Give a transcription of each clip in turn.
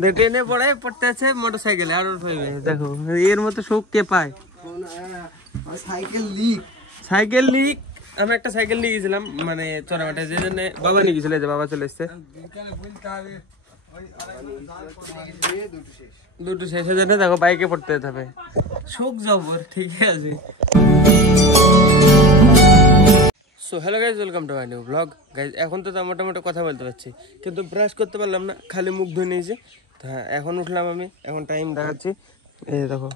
ট্রেনে পড়তে আছে মোটরসাইকেলে আর দেখো এর মতো শোক কে পায়। সাইকেল লিক আমি একটা সাইকেল নিয়ে গেছিলাম মানে চড়ামাঠে, যে জন্য বাবা নিয়ে গেছিল, যে বাবা চলে এসছে। দুটো শেষের জন্য দেখো বাইকে পড়তে যেতে হবে, শোক জবর। ঠিক আছে, so hello guys, welcome to my new blog. Guys এখন তো মোটামুটি কথা বলতে পারছি, কিন্তু ব্রাশ করতে পারলাম না, খালি মুখ ধুয়ে নিয়েছি। তো হ্যাঁ, এখন উঠলাম আমি, এখন টাইম দেখাচ্ছি, এই দেখো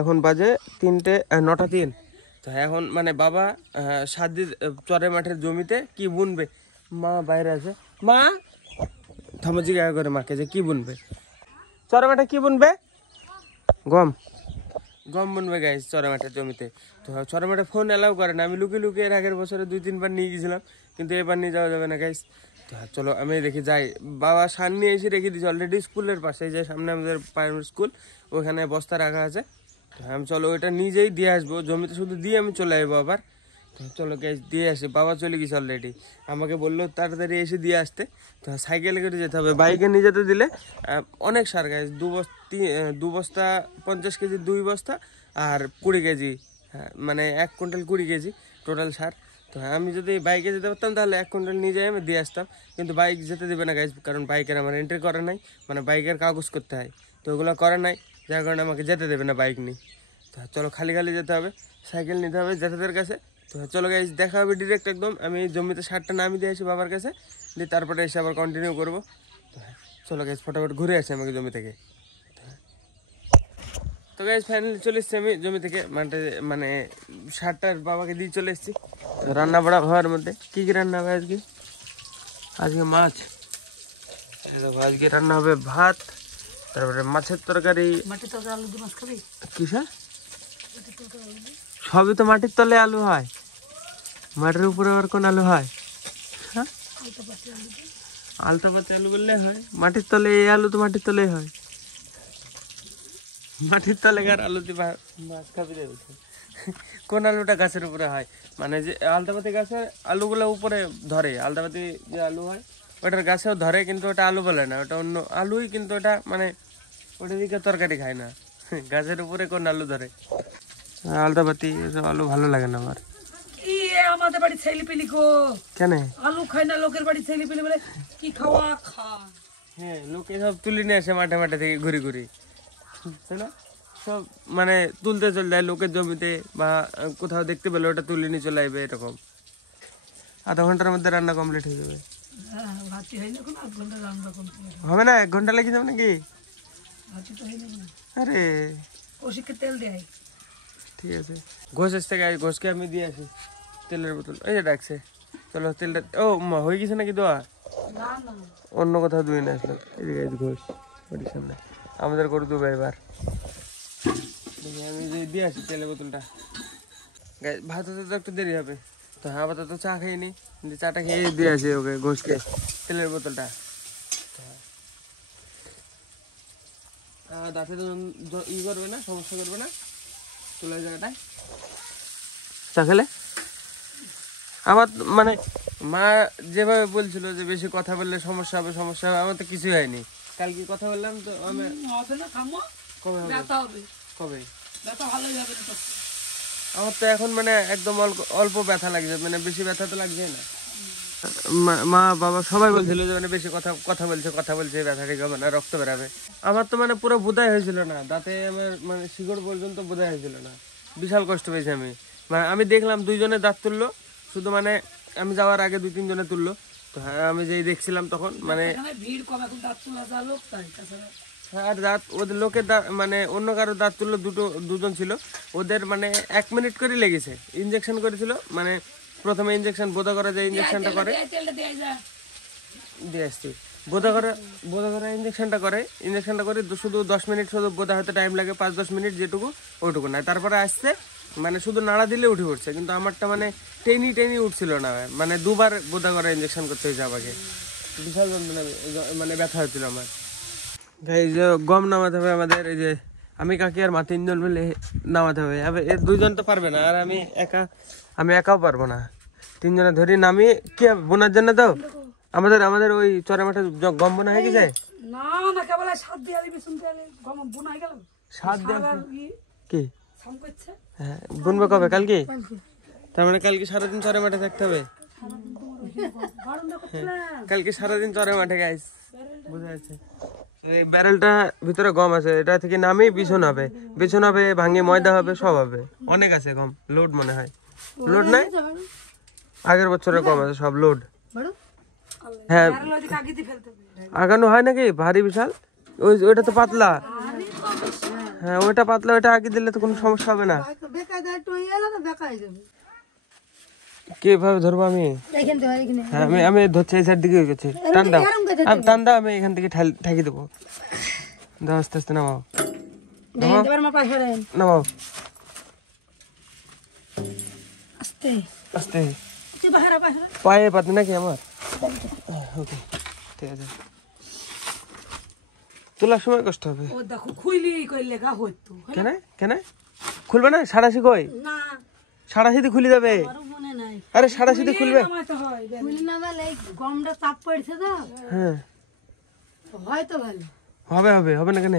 এখন বাজে 9:03। তো এখন মানে বাবা সাদির চরের মাঠের জমিতে কি বুনবে, মা বাইরে আছে। মা থামো, জিজ্ঞাসা করে মাকে যে কি বুনবে, চরের মাঠে কি বুনবে? গম বুনবে গাইজ চরের মাঠের জমিতে। তো চরের মাঠে ফোন অ্যালাউ করে না, আমি লুকিয়ে লুকিয়ে এর আগের বছরে 2-3 বার নিয়ে গেছিলাম, কিন্তু এবার নিয়ে যাওয়া যাবে না গাইজ। তো চলো আমি দেখি যাই। বাবা সার নিয়ে এসে রেখে দিয়েছি অলরেডি স্কুলের পাশে, যে সামনে আমাদের প্রাইমারি স্কুল, ওখানে বস্তা রাখা আছে। তো আমি চলো ওইটা নিজেই দিয়ে আসবো, জমিতে শুধু দিয়ে আমি চলে আসবো আবার। তো চলো গ্যাস দিয়ে আসি, বাবা চলে গেছে অলরেডি, আমাকে বললো তাড়াতাড়ি এসে দিয়ে আসতে। তো সাইকেলে করে যেতে হবে, বাইকে নিয়ে যেতে দিলে অনেক সার গ্যাস, 2 বস্তা 50 কেজি, 2 বস্তা আর 20 কেজি, মানে 1 কুইন্টাল 20 কেজি টোটাল সার। তো আমি যদি বাইকে যেতে পারতাম তাহলে 1 কুইন্টাল নিয়ে যাই আমি দিয়ে আসতাম, কিন্তু বাইক যেতে দেবে না গাইজ, কারণ বাইকের আমার এন্ট্রি করা নাই, মানে বাইকের কাগজ করতে হয়, তো ওগুলো করা নাই, যার কারণে আমাকে যেতে দেবে না বাইক নিয়ে। তো চলো খালি খালি যেতে হবে, সাইকেল নিতে হবে জেঠাদের কাছে। তো চলো গাইজ দেখা হবে ডিরেক্ট একদম, আমি জমিতে সারটা নামিয়ে দিয়ে আসি বাবার কাছে, দিয়ে তারপরে এসে আবার কন্টিনিউ করবো। তো চলো গাইজ ফটাফট ঘুরে আসি আমাকে জমি থেকে। তো গাইজ ফাইনালি চলে এসছি আমি জমি থেকে, মানে সারটার বাবাকে দিয়ে চলে এসেছি। রান্না বাড়া হওয়ার মধ্যে কি কি রান্না হবে আজকে? আজকে মাছ, দেখো আজকে রান্না হবে ভাত, তারপরে মাছের তরকারি। কিসের? সবই তো মাটির তলে আলু হয়, মাটির উপরে আবার কোন আলু হয়? হ্যাঁ, আলতাপাতি আলু বললে হয়, মাটির তলে এই আলু তো মাটির তলেই হয়, মাটির তলে আর আলু দিয়ে মাছ খাবি দেবে। কোন আলুটা গাছের উপরে হয়, মানে যে আলতাপাতি গাছের আলুগুলো উপরে ধরে, আলতাপাতি যে আলু হয় ওটার গাছেও ধরে, কিন্তু ওটা আলু বলে না, ওটা অন্য আলুই, কিন্তু ওটা মানে ওটা দিকে তরকারি খায় না। গাছের উপরে কোন আলু ধরে? আলতাপাতি এসব আলু ভালো লাগে না আমার। আমাদের বাড়ি ছেলে পিলি গো, কেন আলু খায় না? লোকের বাড়ি ছেলে পিলি বলে কি খাওয়া খা। হ্যাঁ, লোকে সব তুলে নিয়ে আসে মাঠে মাঠে থেকে ঘুরি ঘুরি, তাই না? সব মানে তুলতে চলে যায় লোকের জমিতে, বা কোথাও দেখতে পেলে ওটা তুলে নিয়ে চলে আসবে, এরকম। আধা ঘন্টার মধ্যে রান্না কমপ্লিট হয়ে যাবে। হবে না? 1 ঘন্টা লেগে যাবে নাকি? আরে তেল দেয়, ঠিক আছে। ঘোষ এসছে গাই, ঘোষকে আমি দিয়ে আসি তেলের বোতল, এই যে ডাকছে। চলো তেলটা, ও হয়ে গেছে নাকি দোয়া? অন্য কোথাও ধুয়ে নিয়ে আসলাম। এই যে ঘোষ বাড়ির সামনে, আমাদের করে দেবো এবার। আমি যে দিয়ে আসি তেলের বোতলটা। ভাত হতে তো একটু দেরি হবে, তো হ্যাঁ আপাতত চা খাইনি, চাটা খেয়ে দিয়ে আসি ওকে, ঘোষকে তেলের বোতলটা। দাঁতে তো ই করবে না, সমস্যা করবে না চুলের জায়গাটায় চা খেলে। আমার মানে মা যেভাবে বলছিল যে বেশি কথা বললে সমস্যা হবে, আমার তো কিছুই হয়নি। কালকে কথা বললাম তো আমি, কবে আমার তো এখন মানে একদম অল্প ব্যথা লাগছে, মানে বেশি ব্যথা তো লাগছে না। মা বাবা সবাই বলছিল যে মানে বেশি কথা বলছে ব্যথা ঠিক হবে না, রক্ত বেরাবে। আমার তো মানে পুরো বোধাই হয়েছিল না, দাঁতে আমার মানে শিকড় পর্যন্ত বোধাই হয়েছিল না, বিশাল কষ্ট পেয়েছি আমি। মানে আমি দেখলাম 2 জনের দাঁত তুললো, শুধু মানে আমি যাওয়ার আগে 2-3 জনে তুললো। তো হ্যাঁ আমি যেই দেখছিলাম তখন মানে আর দাঁত ওদের লোকের দাঁত, মানে অন্য কারো দাঁত তুললো, 2জন ছিল, ওদের মানে 1 মিনিট করে লেগেছে। ইঞ্জেকশন করেছিল, মানে প্রথমে ইঞ্জেকশন বোধা করা যায়, ইঞ্জেকশনটা করে দিয়ে আসছি, বোধা করা ইঞ্জেকশনটা করে শুধু 10 মিনিট, শুধু বোধা হতে টাইম লাগে 5-10 মিনিট, যেটুকু ওইটুকু না। তারপরে আসছে মানে শুধু নাড়া দিলে উঠে পড়ছে, কিন্তু আমারটা মানে টেনি উঠছিল না, মানে 2 বার বোধা করা ইঞ্জেকশন করতে হয়েছে আমাকে, বিশাল মানে ব্যথা হচ্ছিল আমার। এই যে গম নামাতে হবে আমাদের, এই যে আমি কাকি আর মা 3 জন মিলে নামাতে হবে। এর 2 জন তো পারবে না, আর আমি একাও পারবো না, 3 জনে ধরি নামি। কি বোনার জন্য দাও, আমাদের আমাদের ওই চরে মাঠে গম বোনা হয়ে গেছে। না না কেবল সাত দিয়ে দিবি শুনতে এলে গম বুনা হয়ে গেল। সাত দিয়ে কি সাম করছে। হ্যাঁ বুনবে কবে? কালকে? তার মানে কালকে সারাদিন চরে মাঠে থাকতে হবে। কালকে সারাদিন চরে মাঠে গাইস, বুঝা যাচ্ছে। এই ব্যারেলটা ভিতরে গম আছে, এটা থেকে নামেই বিছন হবে, ভাঙে ময়দা হবে, সব হবে। অনেক আছে গম, লোড মনে হয়। লোড নাই, আগের বছরের গম আছে সব লোড। হ্যাঁ আগানো হয় নাকি? ভারী বিশাল। ওইটা তো পাতলা। হ্যাঁ ওইটা পাতলা, ওইটা আগে দিলে তো কোনো সমস্যা হবে না। কিভাবে ধরবো আমি? হ্যাঁ আমি ধরছি, এই সাইড দিকে গেছি। টান দাও, আমি এখান থেকে ঠাকি দেবো। দাও আস্তে আস্তে নামাও, নামাও আস্তে আস্তে। পায়ে পাতে নাকি আমার? ওকে ঠিক আছে, তোলার সময় কষ্ট হবে। কেন কেন খুলবে না? সাড়াশি কই? সাড়াশিতে খুলে যাবে। আরে সাড়াশিতে খুলবে। হ্যাঁ হবে হবে হবে না কেন?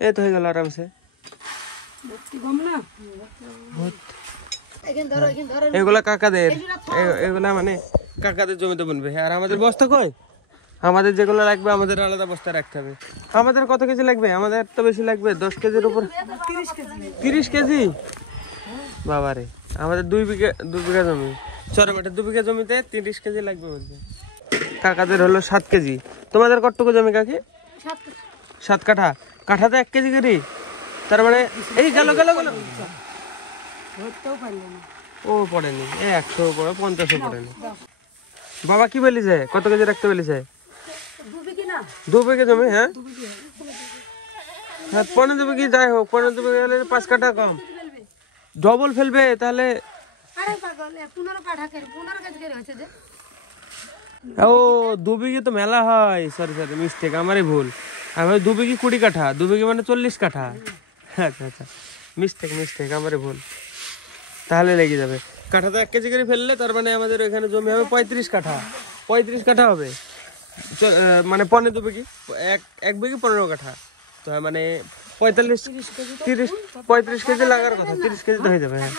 এই তো হয়ে গেল আরামসে। এগুলা কাকাদের, এগুলা মানে কাকাদের জমিতে বুনবে। আর আমাদের বস্তা কই? আমাদের যেগুলো লাগবে আমাদের আলাদা বস্তা রাখতে হবে। আমাদের কত কেজি লাগবে? আমাদের তো বেশি লাগবে, 10 কেজির উপর। 30 কেজি বাবারে, আমাদের 2 বিঘা জমি, চরে মাঠে 2 বিঘা জমিতে 30 কেজি লাগবে বলছে। কাকাদের হলো 7 কেজি। তোমাদের কতটুকু জমি কাকি? 7 কাঠা। কাঠাতে 1 কেজি করে, তার মানে এই গেল ও পড়েনি, 100 পড়ে 50 পড়েনি। বাবা কি বলিছে, কত কেজি রাখতে বলিছে? 2 বিঘা জমি। হ্যাঁ হ্যাঁ 15 বিঘি, যাই হোক 15 বিঘা হলে 5 কাঠা কম। ডবল ফেলবে তাহলে। ও 2 বিঘি তো মেলা হয়, সরি মিস্টেক, আমারই ভুল। আমি 2 বিঘি 20 কাঠা, 2 বিঘি মানে 40 কাঠা। আচ্ছা আচ্ছা মিস্টেক আমারই ভুল। তাহলে লেগে যাবে। কাঠাতে 1 কেজি করে ফেললে তার মানে আমাদের এখানে জমি হবে 35 কাঠা। 35 কাঠা হবে, মানে 2 বিঘি, 1 বিঘি 15 কাঠা। তো মানে 35 কেজি লাগার কথা। 30 কেজি তো হয়ে যাবে। হ্যাঁ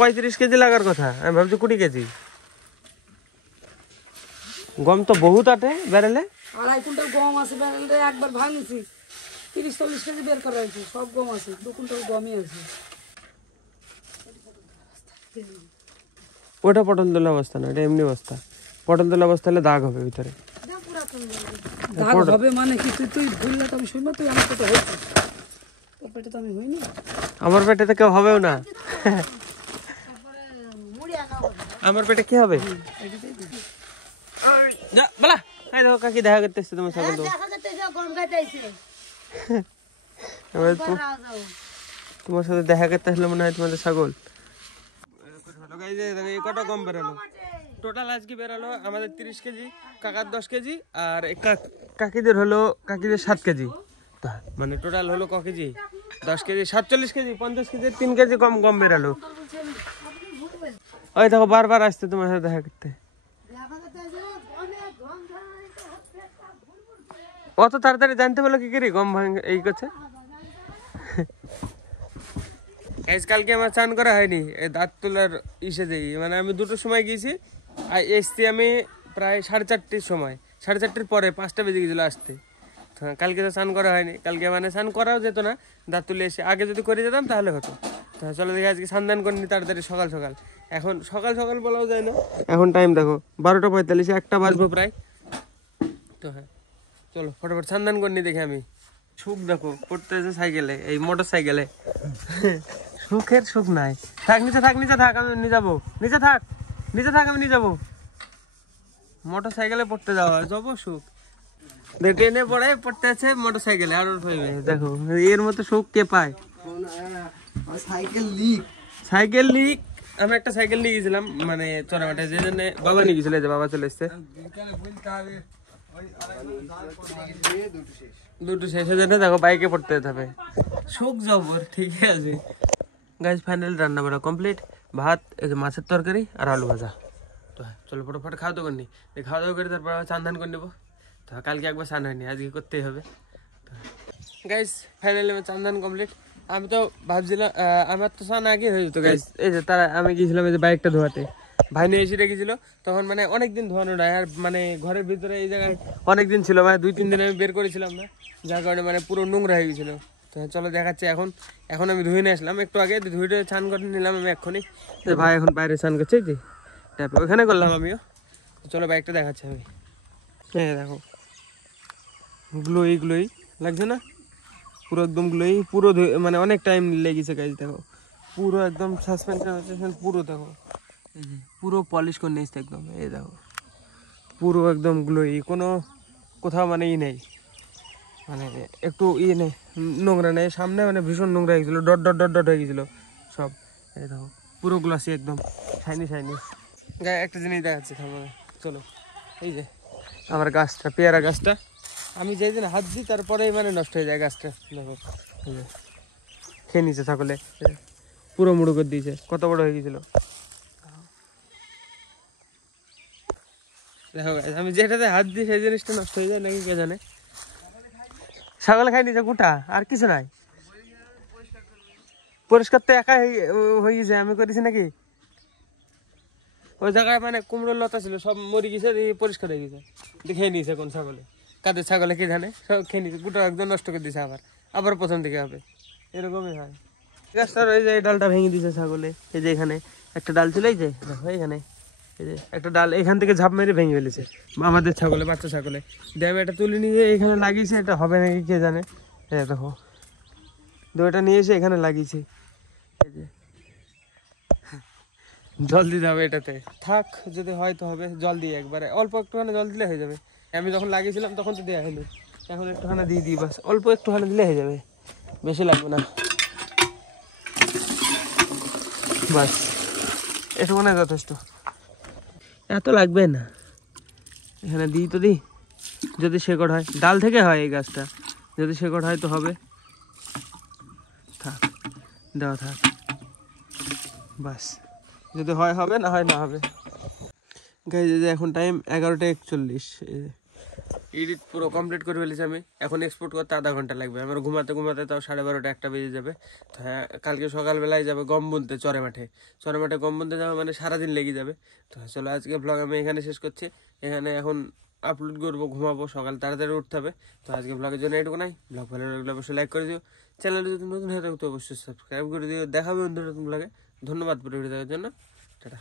35 কেজি লাগার কথা, আমি ভাবছি 20 কেজি। গম তো বহুত আটে ব্যারেলে। 2.5 কুইন্টাল গম আছে ব্যারেলে, একবার ভাঙিছি 30-40 কেজি বের করা হয়েছে। সব গম আছে, 2 কুইন্টাল গমই আছে। ওটা পটল তোলা অবস্থা না, এটা এমনি অবস্থা। পটল তোলা অবস্থা হলে দাগ হবে ভিতরে। দাগ হবে মানে কি? তুই ভুললে তো আমি শুনবো। তুই আমার পেটে হয়েছিস, তোর পেটে তো আমি হইনি। আমার পেটে তো কেউ হবেও না। আমার পেটে কি হবে? যা বলা, এই দেখো কাকি দেখা করতে এসছে তোমার ছাগল। তোমার সাথে দেখা করতে আসলে মনে হয় তোমাদের ছাগল। কটা গম বেরোলো টোটাল আজকে বেরোলো আমাদের 30 কেজি, কাকার 10 কেজি, আর কাকিদের 7 কেজি। মানে টোটাল হলো ক KG? 10 KG, 47 KG, 50 KG, 3 KG গম বেরোলো। ওই দেখো বারবার আসছে তোমার সাথে দেখা করতে। অত তাড়াতাড়ি জানতে পারলো কি করি গম ভাঙে এই করছে। কালকে আমার চান করা হয়নি, দাঁত তোলার ইসে দেই, মানে আমি 2টোর সময় গিয়েছি, আর এসছি আমি প্রায় 4:30-র সময়। 4:30-র পরে 5টা বেজে গেছিলো আসতে। কালকে তো চান করা হয়নি, কালকে মানে চান করাও যেত না, দাঁত তুলে এসে। আগে যদি করে যেতাম তাহলে হতো। চলো দেখি আজকে স্নান করিনি তাড়াতাড়ি সকাল। এখন সকাল বলাও যায় না। এখন টাইম দেখো 12:45, 1টা বাজবো প্রায়। তো হ্যাঁ চলো ফটাফট স্নান করিনি দেখি আমি। সুখ দেখো পড়তে আছে সাইকেলে, এই মোটর সাইকেলে। সুখের সুখ নাই। নিচে থাক আমি নিয়ে যাবো। নিচে থাক আমি নিয়ে যাবো। মোটর সাইকেলে পড়তে যাবো সুখ। ট্রেনে পড়ে পড়তে আছে মোটর সাইকেলে। আর দেখো এর মতো সুখ কে পায়? Cycle leak. আমি একটা সাইকেল নিয়ে গেছিলাম মানে চড়ামাঠে, যে জন্য বাবা নিয়ে গেছিল। বাবা চলে এসছে, 2টো শেষ হয়ে যাবে। দেখো বাইকে পড়তে যেতে হবে। সুখ জবর ঠিক আছে। গাইজ ফাইনালি রান্না বান্না কমপ্লিট, ভাত, এই যে মাছের তরকারি আর আলু ভাজা। তো চলো ফটোফট খাওয়া দাওয়া করি, খাওয়া দাওয়া করে তারপর চান ধান করে নেবো। তো কালকে একবার স্নান হয়নি, আজকে করতেই হবে। গাইজ ফাইনালি আমার চান ধান কমপ্লিট। আমি তো ভাবছিলাম আমার তো স্নান আগে হয়ে যেত গাইজ। এই যে তারা আমি গিয়েছিলাম এই যে বাইকটা ধোয়াতে, ভাই নিয়ে এসে রেখেছিল তখন, মানে অনেকদিন ধোয়ানো নাই। আর মানে ঘরের ভিতরে এই জায়গায় অনেকদিন ছিল, মানে 2-3 দিন আমি বের করেছিলাম না, যার কারণে মানে পুরো নোংরা হয়ে গেছিলো। তো চলো দেখাচ্ছি। এখন আমি ধুয়ে নিয়ে আসলাম একটু আগে, ধুয়ে স্নান করে নিলাম আমি এক্ষুনি। ভাই এখন বাইরে স্নান করছে, যে ট্যাপে ওখানে করলাম আমিও। চলো বাইকটা দেখাচ্ছি আমি। হ্যাঁ দেখো, গ্লোই গ্লোই লাগছে না, পুরো একদম গ্লোই, পুরো মানে অনেক টাইম লেগেছে গাইজ। দেখো পুরো একদম সাসপেনশন পুরো, দেখো এই যে পুরো পলিশ করে নিয়েছে একদম। এই দেখো পুরো একদম গ্লোই, কোনো কোথাও মানে নেই, মানে একটু নেই, নোংরা নেই। সামনে মানে ভীষণ নোংরা হয়ে গেছিলো, ডট ডট ডট ডট হয়ে গেছিলো সব। এই দেখো পুরো গ্লাসি একদম শাইনি শাইনি। গায়ে একটা জিনিস দেখাচ্ছি সামনে, চলো। এই যে আমার গাছটা, পেয়ারা গাছটা, আমি যেই দিন হাত দিই তারপরেই মানে নষ্ট হয়ে যায় গাছটা। দেখো এই যে খেয়ে নিয়েছে ছাগলে, পুরো মুড়ো করে দিয়েছে, কত বড় হয়ে গেছিল। দেখো আমি যেটাতে হাত দিই সেই জিনিসটা নষ্ট হয়ে যায় নাকি কে জানে। ছাগলে খাই নিয়েছে গোটা, আর কিছু নাই। পরিষ্কার তো একাই হয়ে গেছে, আমি করেছি নাকি। ওই জায়গায় মানে কুমড়োর লতা ছিল, সব মরে গেছে, পরিষ্কার হয়ে গেছে, খেয়ে নিয়েছে কোন ছাগলে, কাদের ছাগলে কে জানে, সব খেয়ে নিয়েছে, গোটা একদম নষ্ট করে দিয়েছে। আবার প্রথম থেকে হবে, এরকমই হয়। গাছটার ওই যে এই ডালটা ভেঙে দিয়েছে ছাগলে। এই যে এখানে একটা ডাল ছিল, এই যে দেখো এখানে, এই যে একটা ডাল এখান থেকে ঝাঁপ মেরে ভেঙে ফেলেছে আমাদের ছাগলে, বাচ্চা ছাগলে। দিয়ে আমি এটা তুলে নিয়ে এখানে লাগিয়েছি, এটা হবে নাকি কে জানে। হ্যাঁ দেখো, এটা নিয়ে এসে এখানে লাগিয়েছি। এই যে জল দিতে হবে এটাতে, থাক যদি হয় তো হবে। জল দিয়ে একবারে অল্প একটুখানি জল দিলে হয়ে যাবে। আমি যখন লাগিয়েছিলাম তখন তো দেওয়া হয়নি, এখন একটুখানি দিয়ে দিই, বাস অল্প একটুখানি দিলে হয়ে যাবে, বেশি লাগবে না, বাস এটুকুনে যথেষ্ট, এত লাগবে না। এখানে দিই তো দিই, যদি শেকড় হয়, ডাল থেকে হয় এই গাছটা, যদি শেকড় হয় তো হবে, থাক দেওয়া থাক, বাস যদি হয় হবে, না হয় না হবে। গাইজ এখন টাইম 11টা 41। এডিট পুরো কমপ্লিট করে ফেলেছি আমি, এখন এক্সপোর্ট করতে আধা ঘন্টা লাগবে। আমার ঘুমাতে ঘুমাতে তাও 12:30-1টা বেজে যাবে। তো হ্যাঁ, কালকে সকালবেলায় যাবে গম বুনতে, চরে মাঠে গম বুনতে যাবে, মানে সারাদিন লেগে যাবে। তো চলো আজকে ব্লগ আমি এখানে শেষ করছি, এখানে এখন আপলোড করবো, ঘুমাবো, সকাল তাড়াতাড়ি উঠতে হবে। তো আজকে ব্লগের জন্য এটুকু নাই। ব্লগ ভালো লাগলে অবশ্যই লাইক করে দিও, চ্যানেলে যদি নতুন হয়ে থাকো তো অবশ্যই সাবস্ক্রাইব করে দিও। দেখাবে নতুন ব্লগে। ধন্যবাদ ভিডিও দেখার জন্য, টাটা।